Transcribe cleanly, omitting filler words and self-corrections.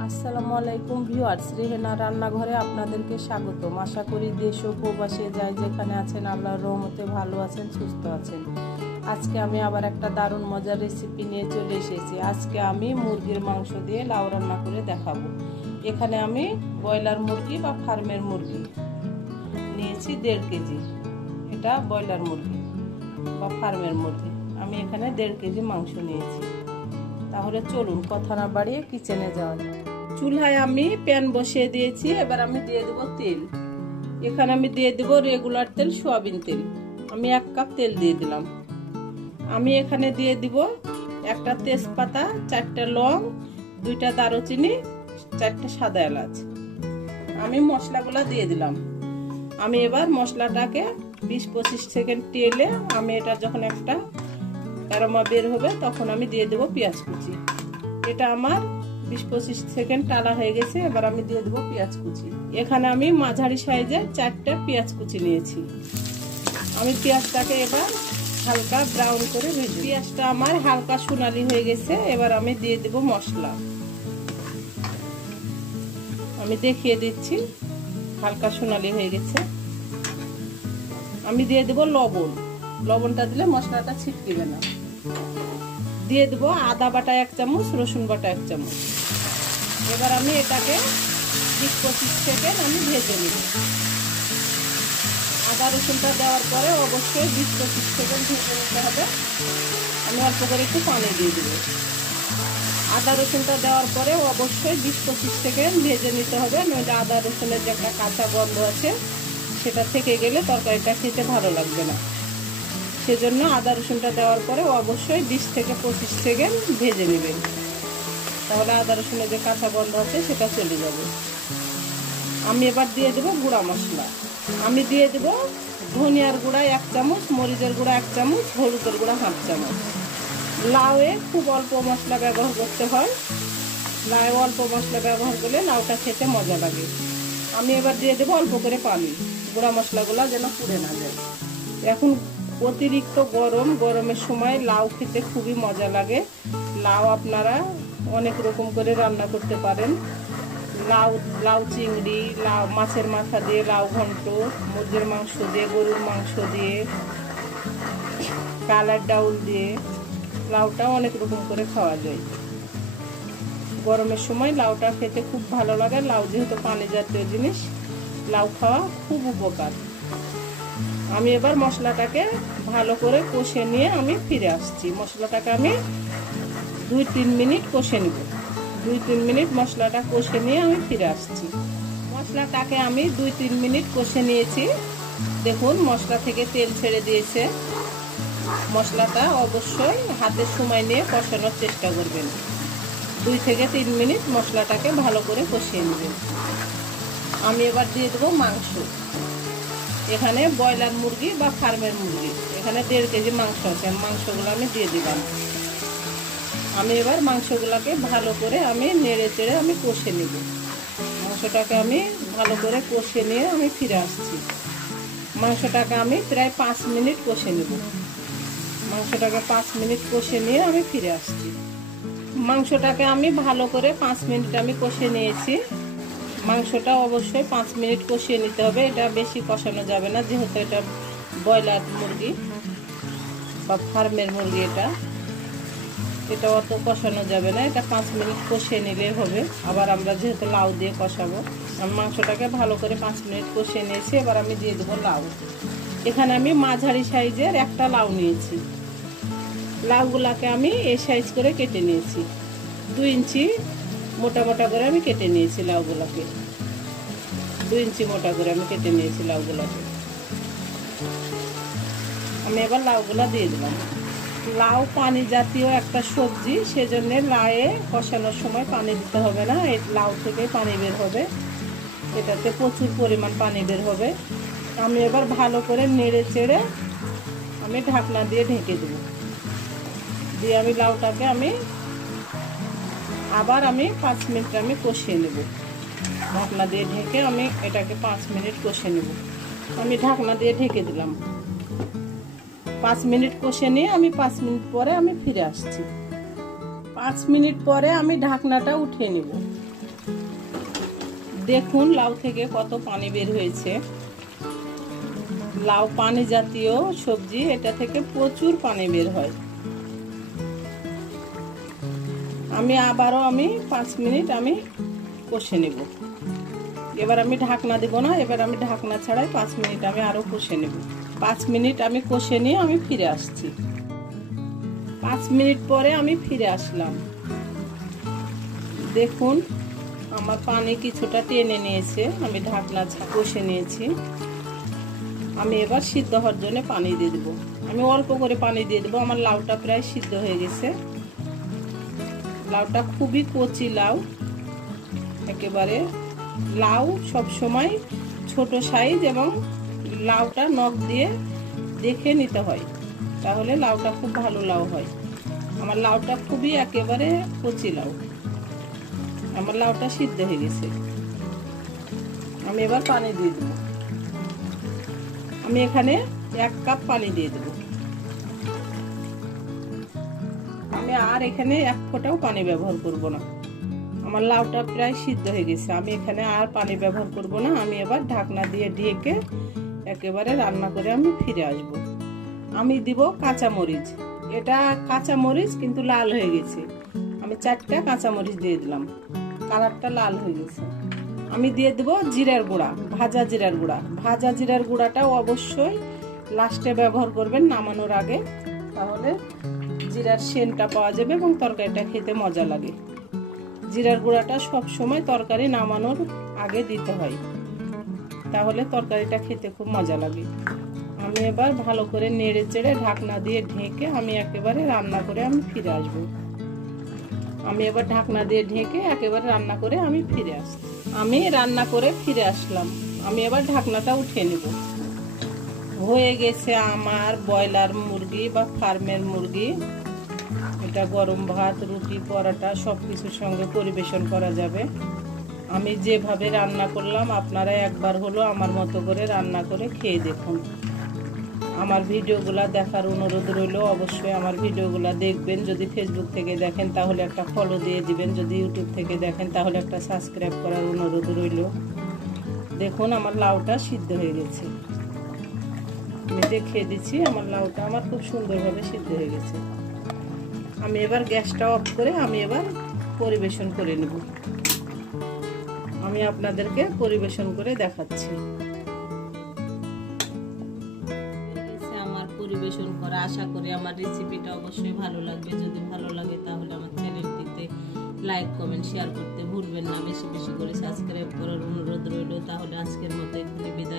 আসসালামু আলাইকুম ভিউয়ার্স, রেহেনা রান্নাঘরে আপনাদেরকে স্বাগতম। আশা করি দেশ ও প্রবাসে যাই যেখানে আছেন আল্লাহর রহমতে ভালো আছেন, সুস্থ আছেন। আজকে আমি আবার একটা দারুণ মজার রেসিপি নিয়ে চলে এসেছি। আজকে আমি মুরগির মাংস দিয়ে লাউ রান্না করে দেখাবো। এখানে আমি ব্রয়লার মুরগি বা ফার্মের মুরগি নিয়েছি 1.5 কেজি। এটা ব্রয়লার মুরগি বা ফার্মের মুরগি। আমি এখানে 1.5 কেজি মাংস নিয়েছি। তাহলে চলুন কথা না বাড়িয়ে কিচেনে যাওয়া যাক। চুলায় আমি প্যান বসিয়ে দিয়েছি। এবার আমি দিয়ে দেব তেল। এখানে আমি দিয়ে দেব রেগুলার তেল, সয়াবিন তেল। আমি 1 কাপ তেল দিয়ে দিলাম। আমি এখানে দিয়ে দিব একটা তেজপাতা, 4টা লং, 2টা দারুচিনি, 4টা সাদা এলাচ। আমি মশলাগুলো দিয়ে দিলাম। আমি এবার মশলাটাকে 20-25 সেকেন্ড টেলে আমি এটা যখন একটা অ্যারোমা বের হবে তখন আমি দিয়ে দেব পেঁয়াজ কুচি। এটা আমার 20-25 সেকেন্ড টালা হয়ে গেছে। এবার আমি দিয়ে দেব পেঁয়াজ কুচি। এখানে আমি মাঝারি সাইজের 4টা পেঁয়াজ কুচি নিয়েছি। আমি পেঁয়াজটাকে এবার হালকা ব্রাউন করে ভেজে। পেঁয়াজটা আমার হালকা সোনালি হয়ে গেছে। এবার আমি দিয়ে দেব মশলা। আমি দেখিয়ে দিচ্ছি, হালকা সোনালি হয়ে গেছে। আমি দিয়ে দেব লবণ। লবণটা দিলে মশলাটা ছিটকিবে না। দিয়ে দেব আদা বাটা 1 চামচ, রসুন বাটা 1 চামচ। এবার আমি এটাকে 20-25 সেকেন্ড আমি ভেজে নেব। আদা রসুনটা দেওয়ার পরে অবশ্যই 20-25 সেকেন্ড ভেজে নিতে হবে। আমি অল্প করে একটু পানি দিয়ে দেব। আদা রসুনটা দেওয়ার পরে অবশ্যই 20-25 সেকেন্ড ভেজে নিতে হবে, নইলে আদা রসুনের যে একটা কাঁচা গন্ধ আছে সেটা থেকে গেলে তরকারিটা খেতে ভালো লাগবে না। সেজন্য আদা রসুনটা দেওয়ার পরে অবশ্যই 20-25 সেকেন্ড ভেজে নেবেন, তাহলে আদা রসুনের যে কাঁচা গন্ধ আছে সেটা চলে যাবে। আমি এবার দিয়ে দেব গুঁড়া মশলা। আমি দিয়ে দেব ধনিয়ার গুঁড়া 1 চামচ, মরিচের গুঁড়া 1 চামচ, হলুদের গুঁড়া 1/2 চামচ। লাউয়ে খুব অল্প মশলা ব্যবহার করতে হয়। লাউ অল্প মশলা ব্যবহার করলে লাউটা খেতে মজা লাগে। আমি এবার দিয়ে দেব অল্প করে পানি, গুঁড়া মশলাগুলো যেন পুড়ে না যায়। এখন অতিরিক্ত গরমের সময় লাউ খেতে খুবই মজা লাগে। লাউ আপনারা অনেক রকম করে রান্না করতে পারেন। লাউ চিংড়ি, লাউ মাছের মাথা দিয়ে লাউ ঘন্ট, মুরগির মাংস দিয়ে, গরুর মাংস দিয়ে, কালার ডাউল দিয়ে লাউটা অনেক রকম করে খাওয়া যায়। গরমের সময় লাউটা খেতে খুব ভালো লাগে। লাউ যেহেতু পানি জাতীয় জিনিস, লাউ খাওয়া খুব উপকার। আমি এবার মশলাটাকে ভালো করে কষে নিয়ে আমি ফিরে আসছি। মশলাটাকে আমি 2-3 মিনিট কষে নিব। 2-3 মিনিট মশলাটা কষে নিয়ে আমি ফিরে আসছি। মশলাটাকে আমি 2-3 মিনিট কষে নিয়েছি। দেখুন মশলা থেকে তেল ছেড়ে দিয়েছে। মশলাটা অবশ্যই হাতে সময় নিয়ে কষানোর চেষ্টা করবেন। 2-3 মিনিট মশলাটাকে ভালো করে কষিয়ে নেবেন। আমি এবার দিয়ে দেবো মাংস। এখানে ব্রয়লার মুরগি বা ফার্মের মুরগি, এখানে 1.5 কেজি মাংস আছে। মাংসগুলো আমি দিয়ে দিলাম। আমি এবার মাংসগুলোকে ভালো করে আমি নেড়ে চেড়ে আমি কষে নেব। মাংসটাকে আমি ভালো করে কষে নিয়ে আমি ফিরে আসছি। মাংসটাকে আমি প্রায় 5 মিনিট কষে নেব। মাংসটাকে 5 মিনিট কষে নিয়ে আমি ফিরে আসছি। মাংসটাকে আমি ভালো করে 5 মিনিট আমি কষে নিয়েছি। মাংসটা অবশ্যই 5 মিনিট কষিয়ে নিতে হবে। এটা বেশি কষানো যাবে না, যেহেতু এটা ব্রয়লার মুরগি বা ফার্মের মুরগি। এটা অত কষানো যাবে না। এটা 5 মিনিট কষিয়ে নিলে হবে। আবার আমরা যেহেতু লাউ দিয়ে কষাবো, আমি মাংসটাকে ভালো করে 5 মিনিট কষিয়ে নিয়েছি। এবার আমি দিয়ে দেবো লাউ। এখানে আমি মাঝারি সাইজের একটা লাউ নিয়েছি। লাউগুলাকে আমি এই সাইজ করে কেটে নিয়েছি। 2 ইঞ্চি মোটা মোটা করে আমি কেটে নিয়েছি লাউগুলাকে। 2 ইঞ্চি মোটা করে আমি কেটে নিয়েছি লাউগুলাকে। আমি এবার লাউগুলা দিয়ে দিলাম। লাউ পানি জাতীয় একটা সবজি, সেজন্য লাউয়ে কষানোর সময় পানি দিতে হবে না। এই লাউ থেকে পানি বের হবে, এটাতে প্রচুর পরিমাণ পানি বের হবে। আমি এবার ভালো করে নেড়ে চেড়ে আমি ঢাকনা দিয়ে ঢেকে দেব। দিয়ে আমি লাউটাকে আবার 5 মিনিট আমি কষিয়ে নেব। ঢাকনা দিয়ে ঢেকে আমি এটাকে 5 মিনিট কষে নেব। আমি ঢাকনা দিয়ে ঢেকে দিলাম। 5 মিনিট কষে নিয়ে আমি 5 মিনিট পরে আমি ফিরে আসছি। 5 মিনিট পরে আমি ঢাকনাটা উঠিয়ে নিব। দেখুন লাউ থেকে কত পানি বের হয়েছে। লাউ পানি জাতীয় সবজি, এটা থেকে প্রচুর পানি বের হয়। আমি আবারও 5 মিনিট কষে নেব। এবার আমি ঢাকনা দেব না, এবার আমি ঢাকনা ছাড়াই 5 মিনিট আমি আরো কষে নেব। 5 মিনিট আমি কষে নিয়ে আমি ফিরে আসছি। 5 মিনিট পরে আমি ফিরে আসলাম। দেখুন আমার পানি কিছুটা টেনে নিয়েছে, আমি ঢাকনা কষে নিয়েছি। আমি এবার সিদ্ধ হওয়ার জন্য পানি দিয়ে দেবো। আমি অল্প করে পানি দিয়ে দেবো। আমার লাউটা প্রায় সিদ্ধ হয়ে গেছে। লাউটা খুবই কচি লাউ একেবারে। লাউ সব সময় ছোট সাইজ এবং লাউটা নখ দিয়ে দেখে নিতে হয়, তাহলে লাউটা খুব ভালো লাউ হয়। আমার লাউটা খুবই একেবারে কচি লাউ। আমার লাউটা সিদ্ধ হয়ে গেছে। আমি এবার পানি দিয়ে দেবো। আমি এখানে 1 কাপ পানি দিয়ে দেবো। আমি আর এখানে 1 ফোঁটাও পানি ব্যবহার করব না। আমার লাউটা প্রায় সিদ্ধ হয়ে গেছে। আমি এখানে আর পানি ব্যবহার করব না। আমি এবার ঢাকনা দিয়ে ঢেকে একেবারে রান্না করে আমি ফিরে আসব। আমি দিব কাঁচামরিচ। এটা কাঁচামরিচ কিন্তু লাল হয়ে গেছে। আমি 4টা কাঁচামরিচ দিয়ে দিলাম, কালারটা লাল হয়ে গেছে। আমি দিয়ে দেব জিরার গুঁড়া, ভাজা জিরার গুঁড়া। ভাজা জিরার গুঁড়াটাও অবশ্যই লাস্টে ব্যবহার করবেন, নামানোর আগে, তাহলে জিরার সেন্টটা পাওয়া যাবে এবং তরকারিটা খেতে মজা লাগে। জিরার গুঁড়াটা সব সময় তরকারি নামানোর আগে দিতে হয়, তাহলে তরকারিটা খেতে খুব মজা লাগে। আমি এবার ভালো করে নেড়ে চেড়ে ঢাকনা দিয়ে ঢেকে আমি একেবারে রান্না করে আমি ফিরে আসব। আমি এবার ঢাকনা দিয়ে ঢেকে একেবারে রান্না করে আমি ফিরে আসছি। আমি রান্না করে ফিরে আসলাম। আমি এবার ঢাকনাটা উঠিয়ে নেব। হয়ে গেছে আমার ব্রয়লার মুরগি বা ফার্মের মুরগি। এটা গরম ভাত, রুটি, পরোটা সব কিছুর সঙ্গে পরিবেশন করা যাবে। আমি যেভাবে রান্না করলাম আপনারা একবার হলো আমার মতো করে রান্না করে খেয়ে দেখুন। আমার ভিডিওগুলো দেখার অনুরোধ রইল। অবশ্যই আমার ভিডিওগুলো দেখবেন। যদি ফেসবুক থেকে দেখেন তাহলে একটা ফলো দিয়ে দিবেন, যদি ইউটিউব থেকে দেখেন তাহলে একটা সাবস্ক্রাইব করার অনুরোধ রইল। দেখুন আমার লাউটা সিদ্ধ হয়ে গেছে। আমি দেখিয়ে দিচ্ছি আমার লাউটা আমার খুব সুন্দরভাবে সিদ্ধ হয়ে গেছে। আমি এবার গ্যাসটা অফ করে আমি এবার পরিবেশন করে নেব। আমি আপনাদেরকে পরিবেশন করে দেখাচ্ছি। আমার পরিবেশন করা, আশা করি আমার রেসিপিটা অবশ্যই ভালো লাগবে। যদি ভালো লাগে তাহলে আমার চ্যানেলটিতে লাইক, কমেন্ট, শেয়ার করতে ভুলবেন না। বেশি বেশি করে সাবস্ক্রাইব করার অনুরোধ রইল। তাহলে আজকের মতো এখানে বিদায়।